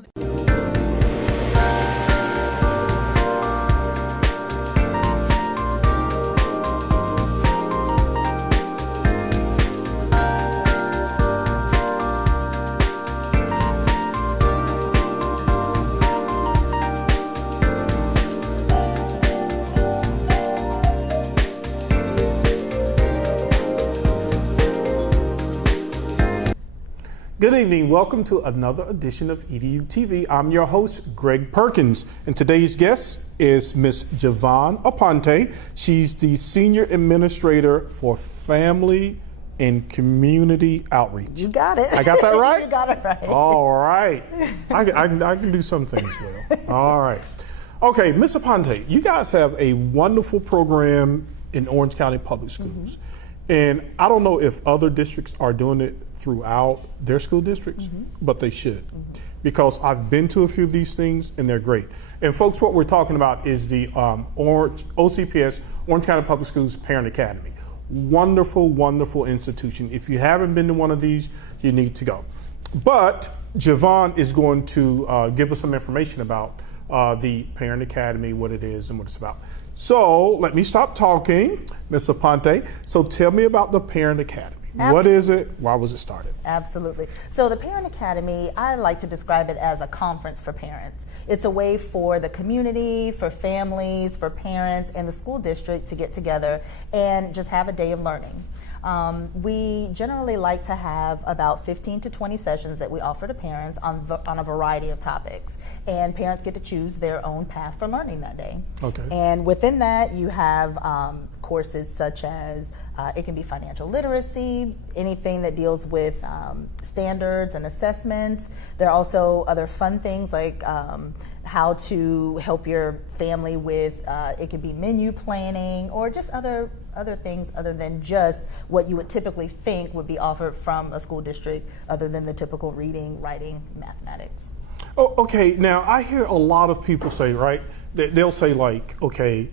Good evening. Welcome to another edition of EDuTV. I'm your host, Greg Perkins, and today's guest is Miss Javonne Aponte. She's the Senior Administrator for Family and Community Outreach. You got it. I got that right? You got it right. All right. I can do some things well. All right. Okay, Miss Aponte, you guys have a wonderful program in Orange County Public Schools. And I don't know if other districts are doing it throughout their school districts, but they should. Because I've been to a few of these things and they're great. And folks, what we're talking about is the OCPS, Orange County Public Schools Parent Academy. Wonderful, wonderful institution. If you haven't been to one of these, you need to go. But Javonne is going to give us some information about the Parent Academy, what it is and what it's about. So let me stop talking, Ms. Aponte. So tell me about the Parent Academy. What is it? Why was it started? Absolutely. So the Parent Academy, I like to describe it as a conference for parents. It's a way for the community, for families, for parents, and the school district to get together and just have a day of learning. We generally like to have about 15 to 20 sessions that we offer to parents on a variety of topics. And parents get to choose their own path for learning that day. Okay. And within that, you have courses such as it can be financial literacy, anything that deals with standards and assessments. There are also other fun things like how to help your family with, it could be menu planning or just other things other than just what you would typically think would be offered from a school district other than the typical reading, writing, mathematics. Oh, okay. Now I hear a lot of people say, right, they'll say like, okay,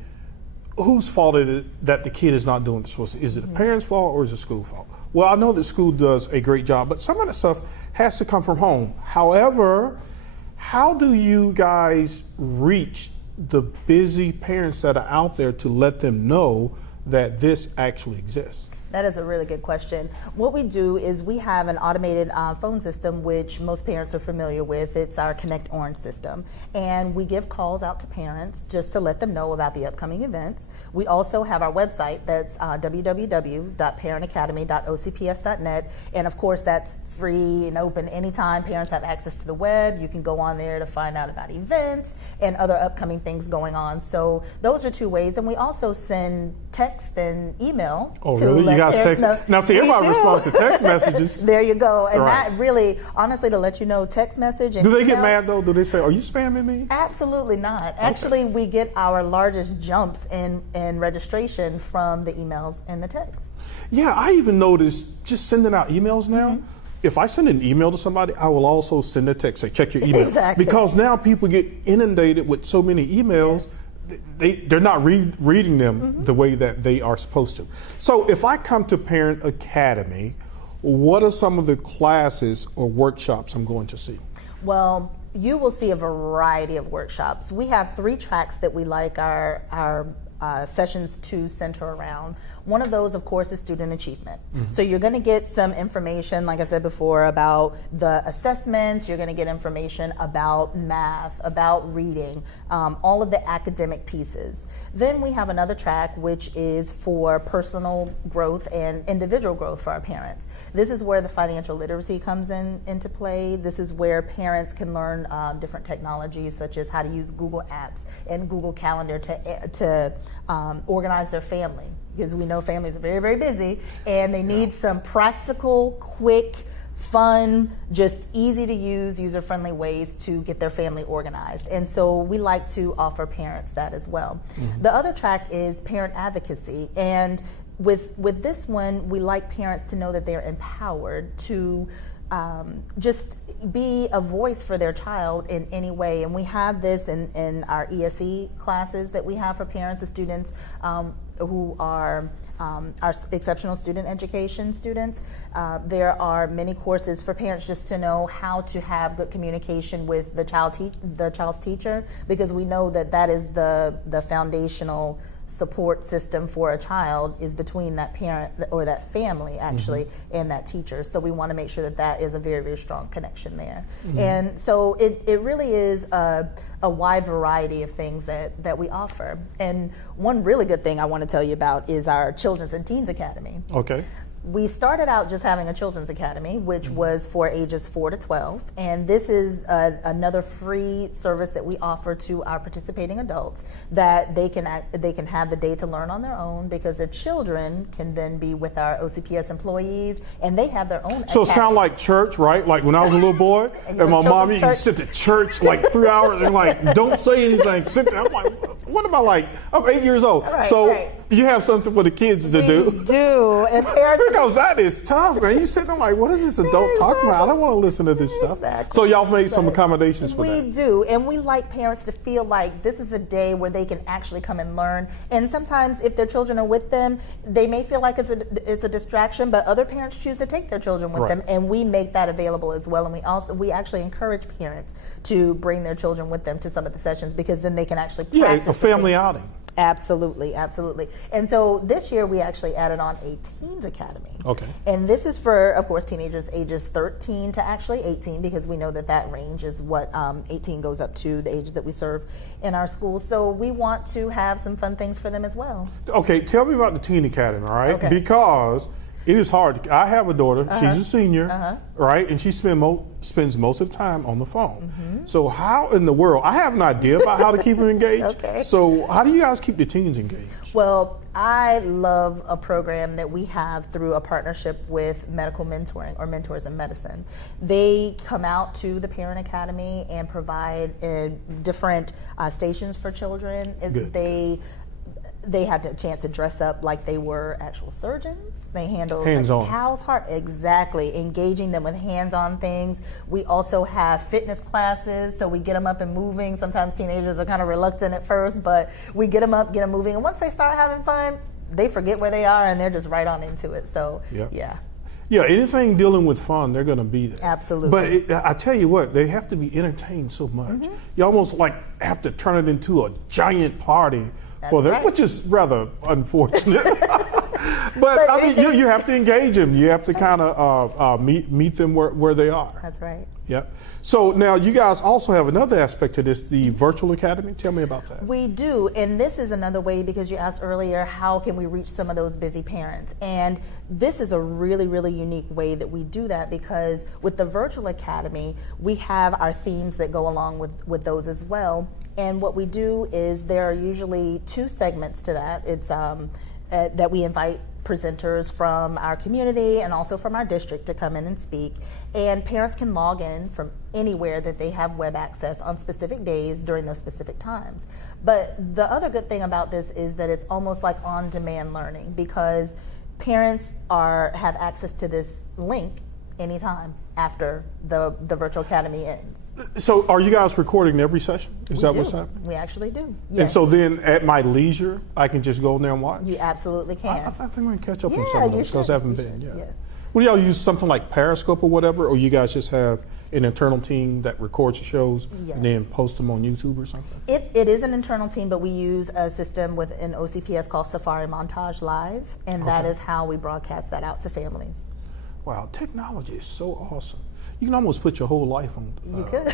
whose fault is it that the kid is not doing this? Is it the parents' fault or is it school fault? Well, I know that school does a great job, but some of that stuff has to come from home. However, how do you guys reach the busy parents that are out there to let them know that this actually exists? That is a really good question. What we do is we have an automated phone system, which most parents are familiar with. It's our Connect Orange system. And we give calls out to parents just to let them know about the upcoming events. We also have our website that's www.parentacademy.ocps.net. And of course, that's free and open anytime parents have access to the web. You can go on there to find out about events and other upcoming things going on. So those are two ways. And we also send text and email. Oh, really? You guys text? Now, see, everybody responds to text messages. There you go. And right. that really, honestly, to let you know, text message and do they email, get mad, though? Do they say, are you spamming me? Absolutely not. Okay. Actually, we get our largest jumps in registration from the emails and the texts. Yeah, I even noticed just sending out emails now. If I send an email to somebody, I will also send a text, say, check your email. Exactly. Because now people get inundated with so many emails, they're not reading them the way that they are supposed to. So if I come to Parent Academy, what are some of the classes or workshops I'm going to see? Well, you will see a variety of workshops. We have 3 tracks that we like our sessions to center around. One of those, of course, is student achievement. So you're going to get some information, like I said before, about the assessments. You're going to get information about math, about reading, all of the academic pieces. Then we have another track, which is for personal growth and individual growth for our parents. This is where the financial literacy comes into play. This is where parents can learn different technologies, such as how to use Google Apps and Google Calendar to organize their family. Because we know families are very, very busy and they need some practical, quick, fun, just easy to use, user-friendly ways to get their family organized. And so we like to offer parents that as well. The other track is parent advocacy. And with this one, we like parents to know that they're empowered to just be a voice for their child in any way. And we have this in our ESE classes that we have for parents of students who are our exceptional student education students. There are many courses for parents just to know how to have good communication with the child's teacher, because we know that that is the foundational support system for a child is between that parent or that family actually and that teacher. So we want to make sure that that is a very, very strong connection there. And so it really is a wide variety of things that we offer. And one really good thing I want to tell you about is our Children's and Teens Academy. Okay. We started out just having a children's academy, which was for ages 4 to 12, and this is another free service that we offer to our participating adults, that they can have the day to learn on their own, because their children can then be with our OCPS employees, and they have their own. So it's kind of like church, right? Like when I was a little boy, and my mom used to sit at church like 3 hours and like, don't say anything, sit there. I'm like, what am I like? I'm 8 years old. Right. You have something for the kids to do. We do, and parents. Because that is tough, man. You sitting there like, what is this adult talking about? I don't want to listen to this stuff. So y'all have made some accommodations for that. We do, and we like parents to feel like this is a day where they can actually come and learn. And sometimes if their children are with them, they may feel like it's a distraction, but other parents choose to take their children with them, and we make that available as well. And we actually encourage parents to bring their children with them to some of the sessions, because then they can actually practice. Yeah, a family outing. Absolutely, absolutely. And so this year we actually added on a Teens Academy. Okay. And this is for, of course, teenagers ages 13 to actually 18, because we know that range is what 18 goes up to, the ages that we serve in our schools. So we want to have some fun things for them as well. Okay, tell me about the Teen Academy, all right? Okay. Because it is hard. I have a daughter. She's a senior, right? And she spends most of the time on the phone. So how in the world? I have an idea about how to keep them engaged. Okay. So how do you guys keep the teens engaged? Well, I love a program that we have through a partnership with Medical Mentoring, or Mentors in Medicine. They come out to the Parent Academy and provide different stations for children. Good. They had a chance to dress up like they were actual surgeons. They handle hands-on. Cow's heart, exactly, engaging them with hands-on things. We also have fitness classes, so we get them up and moving. Sometimes teenagers are kind of reluctant at first, but we get them up, get them moving, and once they start having fun, they forget where they are and they're just right on into it. So, yeah. Yeah, anything dealing with fun, they're going to be there. Absolutely. But I tell you what, they have to be entertained so much. You almost like have to turn it into a giant party for them, which is rather unfortunate. But I mean, you have to engage them. You have to kind of meet them where they are. That's right. Yeah. So now you guys also have another aspect to this, the virtual academy. Tell me about that. We do, and this is another way, because you asked earlier, how can we reach some of those busy parents? And this is a really, really unique way that we do that, because with the virtual academy, we have our themes that go along with those as well. And what we do is there are usually 2 segments to that. It's that we invite presenters from our community and also from our district to come in and speak, and parents can log in from anywhere that they have web access on specific days during those specific times. But the other good thing about this is that it's almost like on-demand learning, because parents have access to this link anytime after the virtual academy ends. So are you guys recording every session? Is that what's happening? We actually do. Yes. And so then at my leisure, I can just go in there and watch? You absolutely can. I think I'm going to catch up on some of those, because I haven't been. Yeah. Yes. What do y'all use, something like Periscope or whatever, or you guys just have an internal team that records the shows and then post them on YouTube or something? It is an internal team, but we use a system within OCPS called Safari Montage Live, and that is how we broadcast that out to families. Wow, technology is so awesome. You can almost put your whole life on. You could.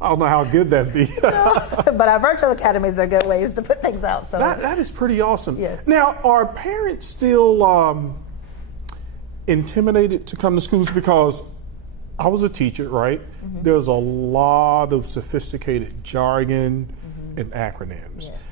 I don't know how good that'd be. But our virtual academies are good ways to put things out. So that is pretty awesome. Yes. Now, are parents still intimidated to come to schools? Because I was a teacher, right? There's a lot of sophisticated jargon and acronyms. Yes.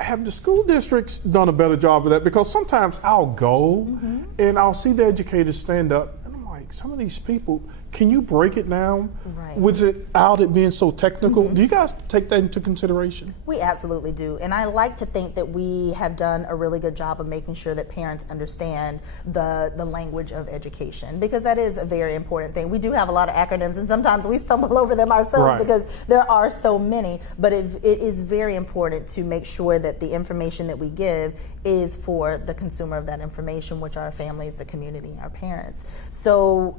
Have the school districts done a better job of that? Because sometimes I'll go and I'll see the educators stand up, and I'm like, some of these people can you break it down Right. without it being so technical? Do you guys take that into consideration? We absolutely do. And I like to think that we have done a really good job of making sure that parents understand the language of education, because that is a very important thing. We do have a lot of acronyms, and sometimes we stumble over them ourselves Right. because there are so many. But it is very important to make sure that the information that we give is for the consumer of that information, which are our families, the community, our parents. So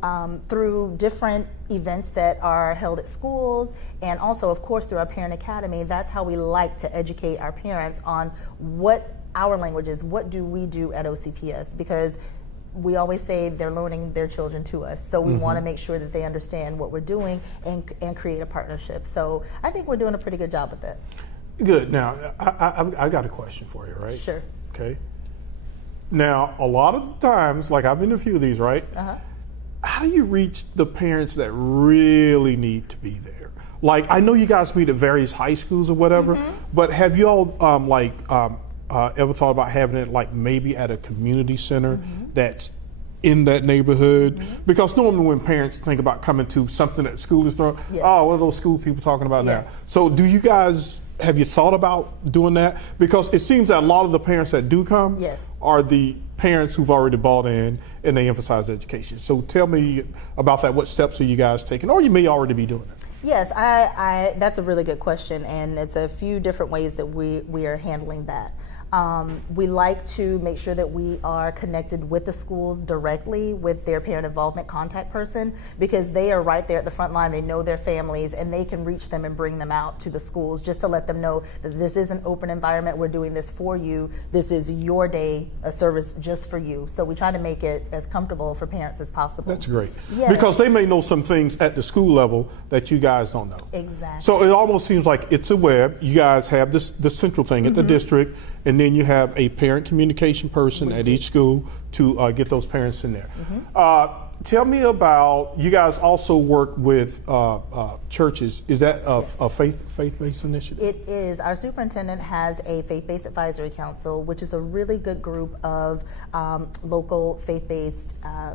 through different events that are held at schools, and also, of course, through our Parent Academy, that's how we like to educate our parents on what our language is, what do we do at OCPS, because we always say they're loaning their children to us. So we want to make sure that they understand what we're doing and create a partnership. So I think we're doing a pretty good job with that. Good. Now, I got a question for you, right? Sure. Okay. Now, a lot of the times, like I've been to a few of these, right? How do you reach the parents that really need to be there? Like, I know you guys meet at various high schools or whatever, but have you all ever thought about having it like maybe at a community center that's in that neighborhood? Because normally when parents think about coming to something that school is throwing, oh, what are those school people talking about now? So do you guys, have you thought about doing that? Because it seems that a lot of the parents that do come are the parents who've already bought in and they emphasize education. So tell me about that. What steps are you guys taking? Or you may already be doing it. Yes, I that's a really good question, and it's a few different ways that we are handling that. We like to make sure that we are connected with the schools directly with their parent involvement contact person, because they are right there at the front line. They know their families, and they can reach them and bring them out to the schools just to let them know that this is an open environment. We're doing this for you. This is your day, a service just for you. So we try to make it as comfortable for parents as possible. That's great. Yes. Because they may know some things at the school level that you guys don't know. Exactly. So it almost seems like it's a web. You guys have this central thing at the district, and then you have a parent communication person at each school to get those parents in there. Tell me about, you guys also work with churches. Is that a faith-based initiative? It is. Our superintendent has a faith-based advisory council, which is a really good group of local faith-based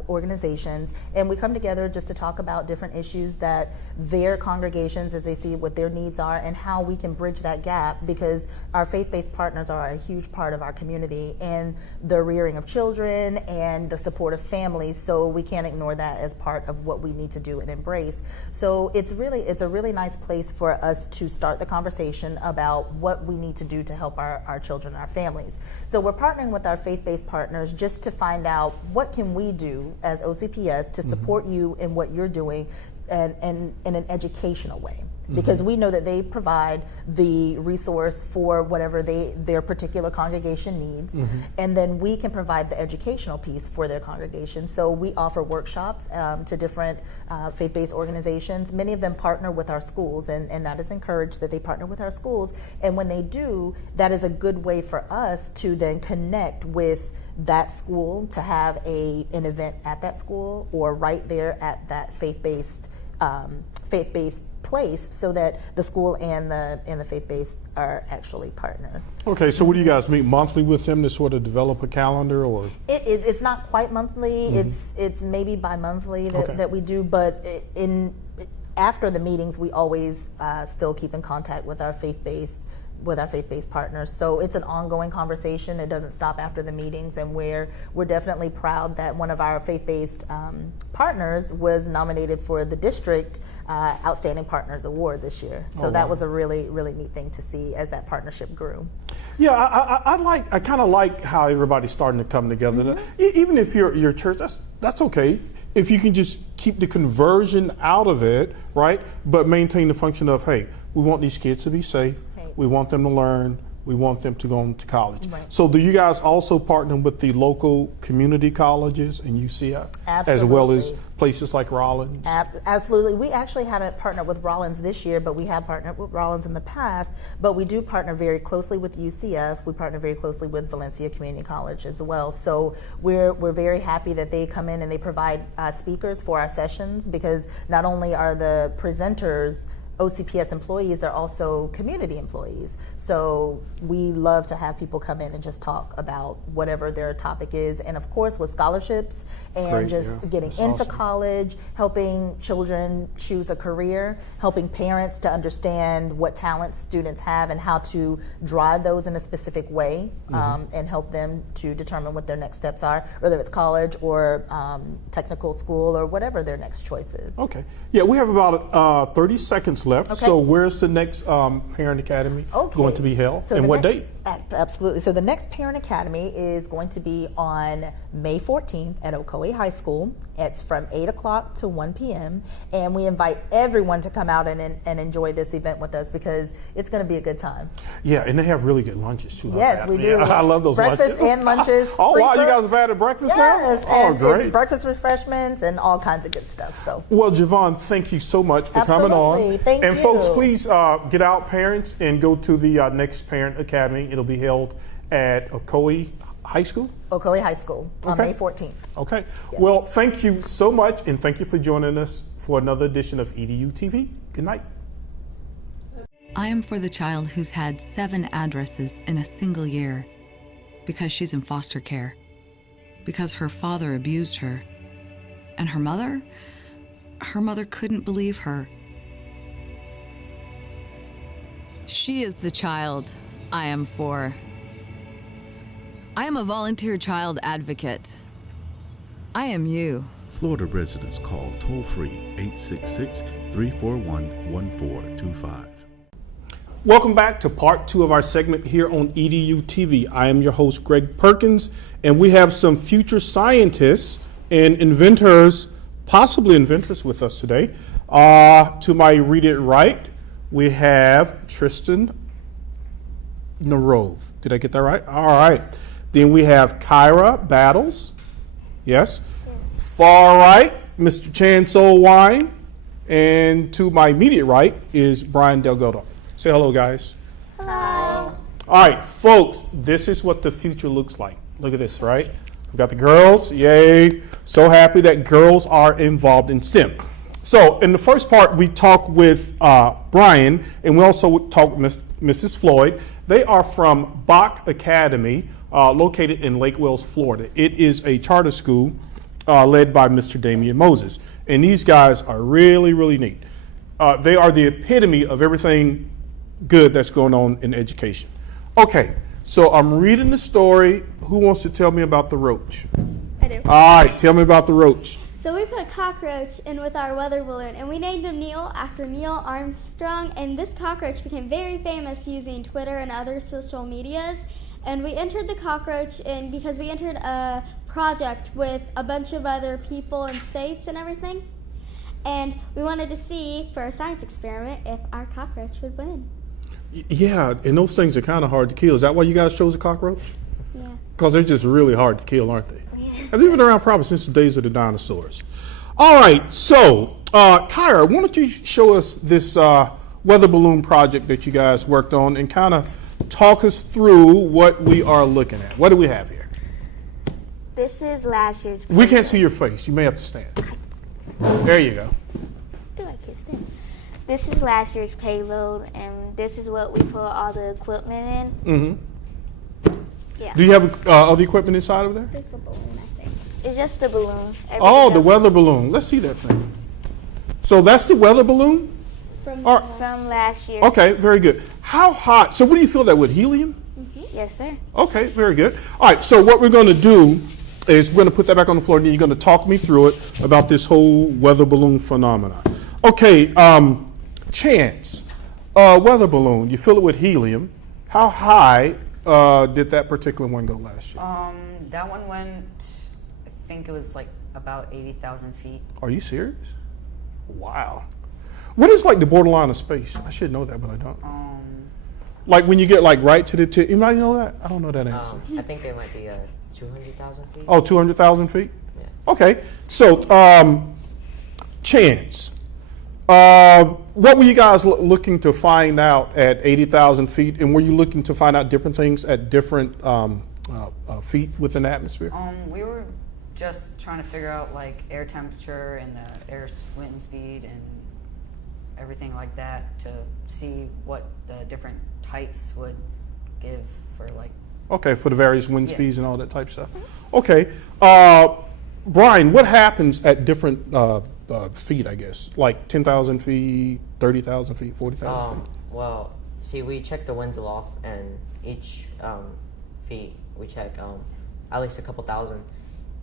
organizations, and we come together just to talk about different issues that their congregations, as they see what their needs are, and how we can bridge that gap, because our faith-based partners are a huge part of our community and the rearing of children and the support of families, so we can't ignore that as part of what we need to do and embrace. So it's a really nice place for us to start the conversation about what we need to do to help our children and our families. So we're partnering with our faith-based partners just to find out what can we do as OCPS to support you in what you're doing and in an educational way. Because we know that they provide the resource for whatever their particular congregation needs, and then we can provide the educational piece for their congregation. So we offer workshops to different faith-based organizations. Many of them partner with our schools, and that is encouraged that they partner with our schools. And when they do, that is a good way for us to then connect with that school to have an event at that school or right there at that faith-based place, so that the school and the faith-based are actually partners. Okay, so what do you guys meet monthly with them to sort of develop a calendar, or? It's not quite monthly. It's maybe bi-monthly that we do, but after the meetings, we always still keep in contact with our faith-based partners. So it's an ongoing conversation. It doesn't stop after the meetings, and we're definitely proud that one of our faith-based partners was nominated for the district Outstanding Partners Award this year. So that was a really, really neat thing to see as that partnership grew. Yeah, I kind of like how everybody's starting to come together. Even if your church, that's okay. If you can just keep the conversion out of it, right? But maintain the function of, hey, we want these kids to be safe. We want them to learn. We want them to go on to college. Right. So do you guys also partner with the local community colleges and UCF? Absolutely. As well as places like Rollins? Absolutely. We actually haven't partnered with Rollins this year, but we have partnered with Rollins in the past. But we do partner very closely with UCF. We partner very closely with Valencia Community College as well. So we're very happy that they come in and they provide speakers for our sessions, because not only are the presenters OCPS employees, they're also community employees. So we love to have people come in and just talk about whatever their topic is. And of course, with scholarships and Great, just yeah. getting That's into awesome. college, helping children choose a career, helping parents to understand what talents students have and how to drive those in a specific way, and help them to determine what their next steps are, whether it's college or technical school or whatever their next choice is. Okay. Yeah, we have about 30 seconds left. Okay. So where's the next Parent Academy going to be held? So and the what next- date? Absolutely. So the next Parent Academy is going to be on May 14th at Ocoee High School. It's from 8 o'clock to 1 p.m. And we invite everyone to come out and enjoy this event with us because it's going to be a good time. Yeah, and they have really good lunches too. Yes, we do. Yeah, I love those Breakfast lunches. and lunches. Oh, free wow, you for- guys have had a breakfast Yes, now? Oh, and great. it's breakfast refreshments and all kinds of good stuff. So Well, Javonne, thank you so much for coming on. Absolutely. Thank and you. folks, please get out, parents, and go to the next Parent Academy. It'll be held at Ocoee High School. Ocoee High School on Okay. May 14th. Okay. Well, thank you so much, and thank you for joining us for another edition of EDU TV. Good night. I am for the child who's had 7 addresses in a single year because she's in foster care, because her father abused her, and her mother couldn't believe her. She is the child I am for. I am a volunteer child advocate. I am you. Florida residents call toll-free 866-341-1425. Welcome back to part 2 of our segment here on EDU TV. I am your host, Greg Perkins, and we have some future scientists and inventors, possibly inventors, with us today. To my immediate right, we have Tristan Narove. Did I get that right? All right. Then we have Kyra Battles. Yes. Far right, Mr. Chan Soul Wine. And to my immediate right is Brian Delgado. Say hello, guys. Hello. All right, folks, this is what the future looks like. Look at this, right? We've got the girls. Yay. So happy that girls are involved in STEM. So in the first part, we talk with Brian, and we also talk with Mrs. Floyd. They are from Bach Academy, located in Lake Wales, Florida. It is a charter school led by Mr. Damian Moses. And these guys are really, really neat. They are the epitome of everything good that's going on in education. Okay, so I'm reading the story. Who wants to tell me about the roach? I do. All right, tell me about the roach. So we put a cockroach in with our weather balloon, and we named him Neil after Neil Armstrong. And this cockroach became very famous using Twitter and other social medias. And we entered the cockroach in because we entered a project with a bunch of other people and states and everything. And we wanted to see, for a science experiment, if our cockroach would win. Yeah, and those things are kind of hard to kill. Is that why you guys chose a cockroach? Yeah. Because they're just really hard to kill, aren't they? And they've been around probably since the days of the dinosaurs. All right, so Kyra, why don't you show us this weather balloon project that you guys worked on and kind of talk us through what we are looking at. What do we have here? This is last year's. We can't see your face. You may have to stand. There you go. Do I kiss them? This is last year's payload, and this is what we put all the equipment in. Mm-hmm. Yeah. Do you have other equipment inside of there? There's the balloon, I think. It's just the balloon. Oh, Everything the else weather balloon. Let's see that thing. So that's the weather balloon? From All right. is from last year. Okay, very good. How hot? So what do you fill that with? Helium? Yes, sir. Okay, very good. All right, so what we're going to do is we're going to put that back on the floor, and then you're going to talk me through it about this whole weather balloon phenomenon. Okay, Chance, weather balloon, you fill it with helium. How high did that particular one go last year? That one went, I think it was like about 80,000 feet. Are you serious? Wow. What is like the borderline of space? I should know that, but I don't. Like when you get like right to the tip, anybody know that? I don't know that answer. I think it might be 200,000 feet. Oh, 200,000 feet? Yeah. Okay, so Chance, what were you guys looking to find out at 80,000 feet, and were you looking to find out different things at different feet within the atmosphere? We were just trying to figure out like air temperature and the air wind speed and everything like that to see what the different heights would give for like. Okay, for the various wind Yeah. speeds and all that type of stuff. Okay, Brian, what happens at different feet? I guess like 10,000 feet, 30,000 feet, 40,000 feet. Well, see, we check the winds aloft, and each feet we check at least a couple thousand.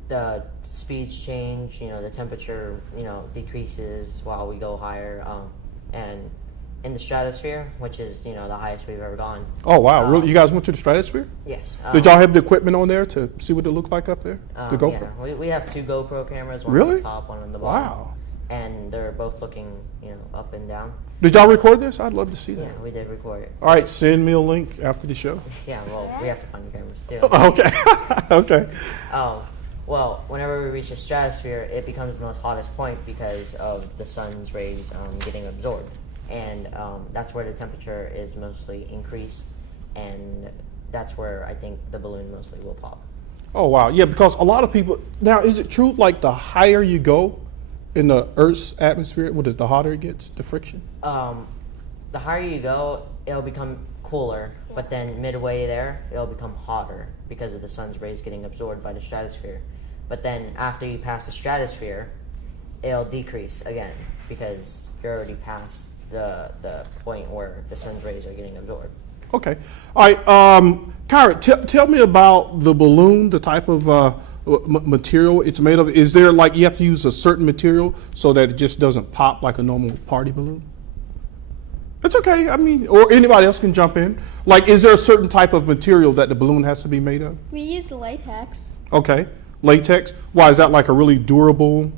The speeds change, the temperature, decreases while we go higher. And in the stratosphere, which is, the highest we've ever gone. Oh wow, really? You guys went to the stratosphere? Yes. Did y'all have the equipment on there to see what it looked like up there? The GoPro? Yeah, we have 2 GoPro cameras, one Really? on the top, one on the bottom. Wow. And they're both looking, up and down. Did y'all record this? I'd love to see that. Yeah, we did record it. All right, send me a link after the show. Yeah, well, we have to find the cameras too. Okay. Okay. Well, whenever we reach the stratosphere, it becomes the most hottest point because of the sun's rays getting absorbed. And that's where the temperature is mostly increased, and that's where I think the balloon mostly will pop. Oh wow, yeah, because a lot of people now, is it true like the higher you go in the Earth's atmosphere, the hotter it gets, the friction? The higher you go, it'll become cooler, but then midway there, it'll become hotter because of the sun's rays getting absorbed by the stratosphere. But then after you pass the stratosphere, it'll decrease again because you're already past the point where the sun's rays are getting absorbed. Okay. All right, Kyra, tell me about the balloon, the type of material it's made of. Is there like you have to use a certain material so that it just doesn't pop like a normal party balloon? It's okay. I mean, or anybody else can jump in. Like, is there a certain type of material that the balloon has to be made of? We used latex. Okay. Latex. Why is that like a really durable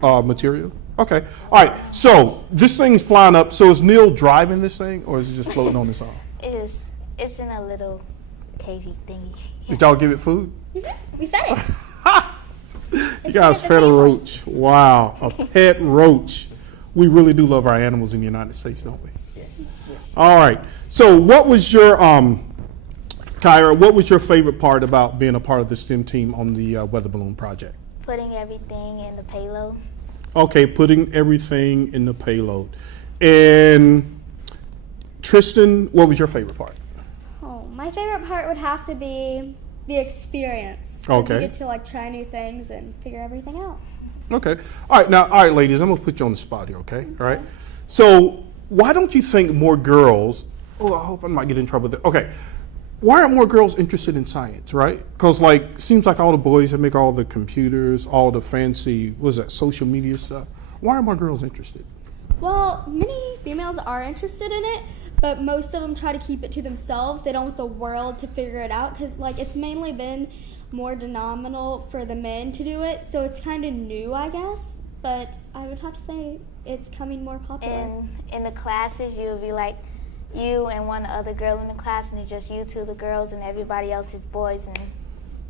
material? Okay. All right. So this thing's flying up. So is Neil driving this thing, or is it just floating on its own? It's in a little cagey thingy. Did y'all give it food? We fed it. You guys fed a roach. Wow, a pet roach. We really do love our animals in the United States, don't we? Yeah. All right. So what was your, Kyra, what was your favorite part about being a part of the STEM team on the weather balloon project? Putting everything in the payload. Okay, putting everything in the payload. And Tristan, what was your favorite part? Oh, my favorite part would have to be the experience. 'Cause Okay. You get to like try new things and figure everything out. Okay. All right, ladies, I'm going to put you on the spot here, okay? All right. So why don't you think more girls, I hope I might get in trouble with it. Okay. Why aren't more girls interested in science, right? Because, seems like all the boys that make all the computers, all the fancy, social media stuff. Why aren't more girls interested? Well, many females are interested in it, but most of them try to keep it to themselves. They don't want the world to figure it out because, it's mainly been more denominal for the men to do it, so it's kind of new, I guess. But I would have to say it's coming more popular. And in the classes, you would be like you and one other girl in the class, and it's just you two, the girls, and everybody else is boys. And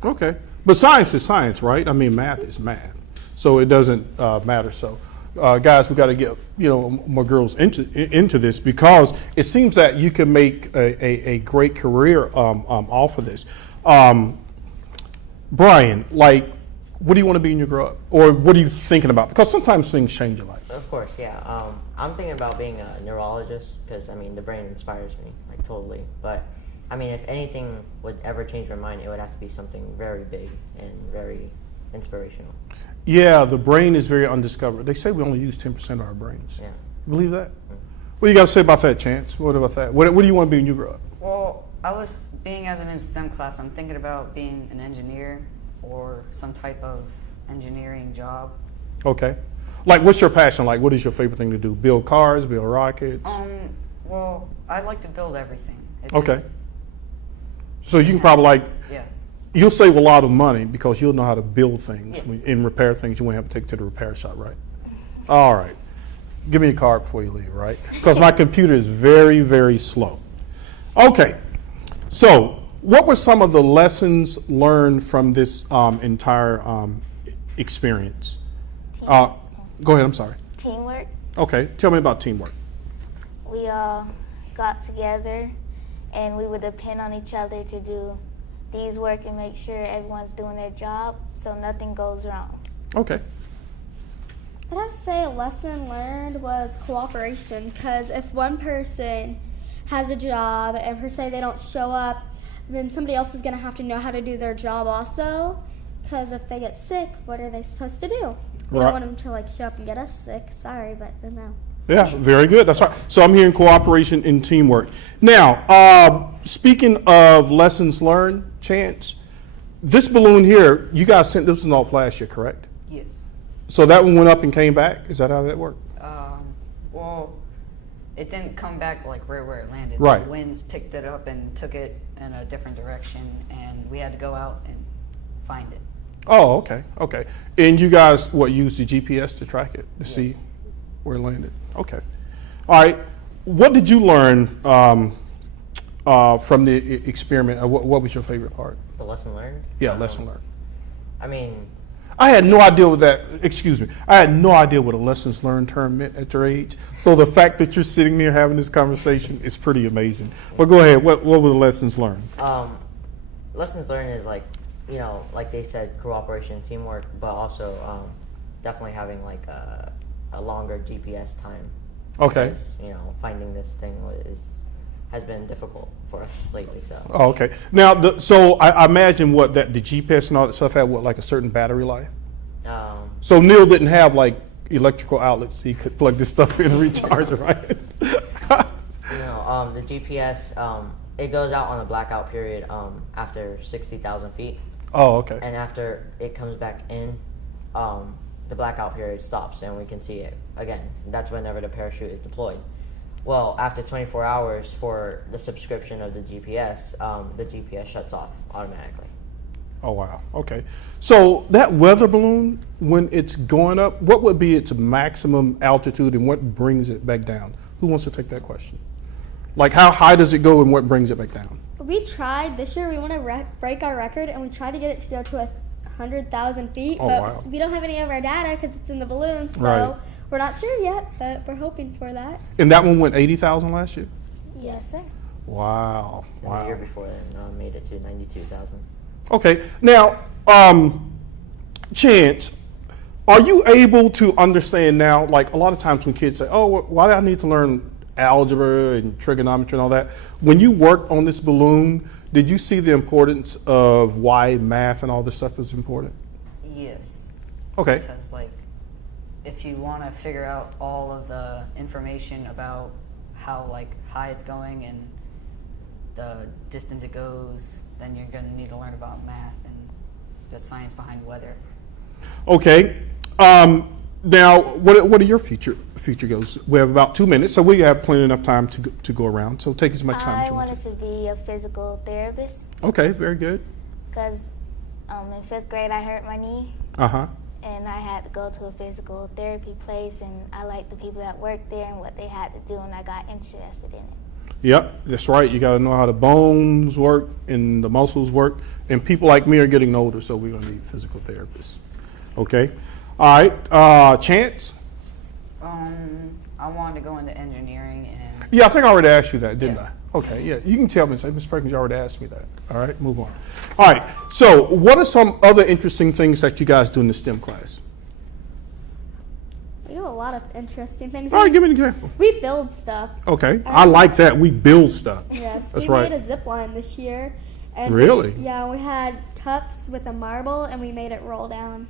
Okay. But science is science, right? I mean, math is math. So it doesn't matter. So, guys, we got to get, more girls into this because it seems that you can make a great career off of this. Brian, what do you want to be when you grow up? Or what are you thinking about? Because sometimes things change in life. Of course, yeah. I'm thinking about being a neurologist because, the brain inspires me, totally. But, if anything would ever change my mind, it would have to be something very big and very inspirational. Yeah, the brain is very undiscovered. They say we only use 10% of our brains. Yeah. You believe that? Mm-hmm. What do you got to say about that, Chance? What about that? What do you want to be when you grow up? Well, as I'm in STEM class, I'm thinking about being an engineer or some type of engineering job. Okay. What's your passion? What is your favorite thing to do? Build cars, build rockets? Well, I like to build everything. Okay. So you can probably Yeah. you'll save a lot of money because you'll know how to build things and repair things. You won't have to take it to the repair shop, right? All right. Give me a card before you leave, right? Because my computer is very, very slow. Okay. So what were some of the lessons learned from this entire experience? Go ahead, I'm sorry. teamwork. Okay, tell me about teamwork. We all got together, and we would depend on each other to do these work and make sure everyone's doing their job so nothing goes wrong. Okay. I'd have to say a lesson learned was cooperation, because if one person has a job and per se they don't show up, then somebody else is going to have to know how to do their job also, because if they get sick, what are they supposed to do? We Right. don't want them to like show up and get us sick. Sorry, but no. Yeah, very good. That's right. So I'm hearing cooperation and teamwork. Now, speaking of lessons learned, Chance, this balloon here, you guys sent this one off last year, correct? Yes. So that one went up and came back? Is that how that worked? Well, it didn't come back like right where it landed. Right. The winds picked it up and took it in a different direction, and we had to go out and find it. Oh, okay, okay. And you guys, what, used the GPS to track it, to see Yes. where it landed? Okay. All right. What did you learn from the experiment? What was your favorite part? The lesson learned? Yeah, lesson learned. I mean, I had no idea what that, excuse me, I had no idea what a lessons learned term meant at your age. So the fact that you're sitting there having this conversation is pretty amazing. But go ahead, what were the lessons learned? lessons learned is like, you know, like they said, cooperation and teamwork, but also definitely having like a longer GPS time. Okay. Because, you know, finding this thing has been difficult for us lately. So. Oh, okay. Now, so I imagine the GPS and all that stuff had like a certain battery life. So Neil didn't have like electrical outlets, so he could plug this stuff in and recharge it, right? You know, the GPS it goes out on a blackout period after 60,000 feet. Oh, okay. And after it comes back in, the blackout period stops and we can see it again. That's whenever the parachute is deployed. Well, after 24 hours for the subscription of the GPS shuts off automatically. Oh, wow. Okay. So that weather balloon, when it's going up, what would be its maximum altitude and what brings it back down? Who wants to take that question? Like, how high does it go and what brings it back down? We tried this year. We want to break our record, and we tried to get it to go to 100,000 feet. Oh, but wow. we don't have any of our data because it's in the balloon. So Right. we're not sure yet, but we're hoping for that. And that one went 80,000 last year? Yes, sir. Wow. And Wow. the year before then, made it to 92,000. Okay. Now, Chance, are you able to understand now, like a lot of times when kids say, oh, why do I need to learn algebra and trigonometry and all that? When you worked on this balloon, did you see the importance of why math and all this stuff is important? Yes. Okay. Because, like, if you want to figure out all of the information about how, like, high it's going and the distance it goes, then you're going to need to learn about math and the science behind weather. Okay. Now, what are your future goals? We have about 2 minutes, so we have plenty enough time to go around. So take as much time as I you want wanted to. to be a physical therapist Okay, very good. because in 5th grade I hurt my knee Uh-huh. and I had to go to a physical therapy place, and I liked the people that worked there and what they had to do, and I got interested in it. Yep, that's right. You got to know how the bones work and the muscles work. And people like me are getting older, so we're going to need physical therapists. Okay. All right. Chance? I wanted to go into engineering and Yeah, I think I already asked you that, didn't Yeah. I? Okay, yeah. You can tell me. Say, Mr. Perkins, you already asked me that. All right, move on. All right. So what are some other interesting things that you guys do in the STEM class? We do a lot of interesting things. All right, give me an example. We build stuff. Okay. I like that. We build stuff. Yes, That's we right. made a zip line this year. And Really? Yeah, we had cups with a marble, and we made it roll down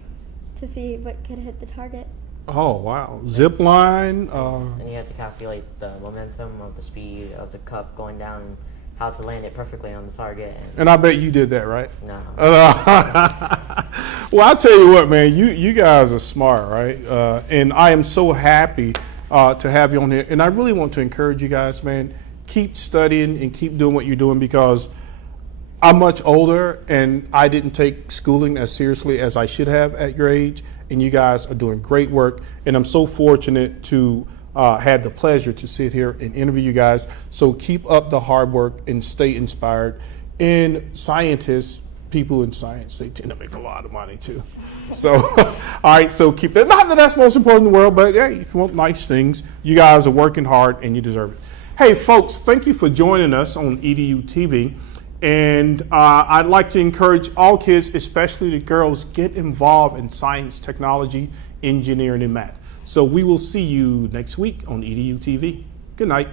to see what could hit the target. Oh, wow. Zip line. And you have to calculate the momentum of the speed of the cup going down and how to land it perfectly on the target. And I bet you did that, right? No. Well, I'll tell you what, man, you guys are smart, right? And I am so happy to have you on here. And I really want to encourage you guys, man, keep studying and keep doing what you're doing, because I'm much older and I didn't take schooling as seriously as I should have at your age. And you guys are doing great work. And I'm so fortunate to had the pleasure to sit here and interview you guys. So keep up the hard work and stay inspired. And scientists, people in science, they tend to make a lot of money too. So, all right, so keep that. Not that that's most important in the world, but hey, if you want nice things, you guys are working hard and you deserve it. Hey, folks, thank you for joining us on EDU TV. And I'd like to encourage all kids, especially the girls, get involved in science, technology, engineering, and math. So we will see you next week on EDU TV. Good night.